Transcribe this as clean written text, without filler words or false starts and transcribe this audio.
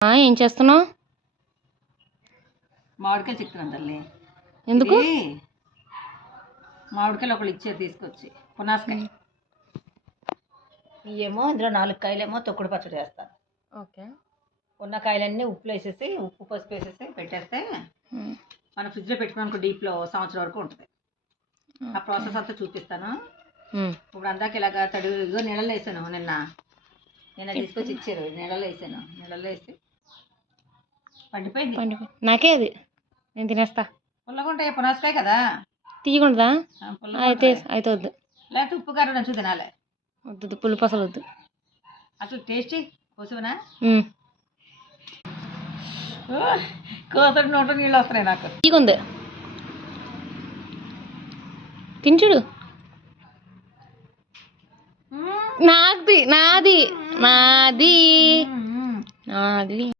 ఏం చేస్తున్నావు? మామిడికాయలు చిక్కుతున్నాను తల్లి. ఎందుకు? మామిడికాయలు ఒకళ్ళు ఇచ్చారు తీసుకొచ్చి, పునాసకాయ. ఇవేమో ఇందులో 4 కాయలేమో తొక్కుడు పచ్చడి చేస్తాను. ఓకే. ఉన్న కాయలన్నీ ఉప్పులో వేసేసి ఉప్పు పసుపు వేసేసి పెట్టేస్తే మనం ఫ్రిడ్జ్లో పెట్టుకున్నాను డీప్లో సంవత్సరం వరకు ఉంటుంది. ఆ ప్రాసెస్ అంతా చూపిస్తాను. ఇప్పుడు అందాక ఇలాగా తడిగా నీళ్ళలో వేసాను. నిన్న తీసుకొచ్చి ఇచ్చారు. నీళ్ళలో వేసాను. నీళ్ళలో వేసి పండిపోయింది. నాకే అది నేను తినేస్తా. పుల్లగా ఉంటాయి, పునాసకాయ కదా. తీయకుండా అయితే అయితే వద్దు. లేకపోతే ఉప్పు కారం నంచు తినాలి. వద్దు, పులుపు అసలు వద్దు. అసలు టేస్టీ కోసమనా కోసడి నోట నీళ్ళు వస్తున్నాయి నాకు. తీగుంది, తించుడు. నాది నాది నాది నాది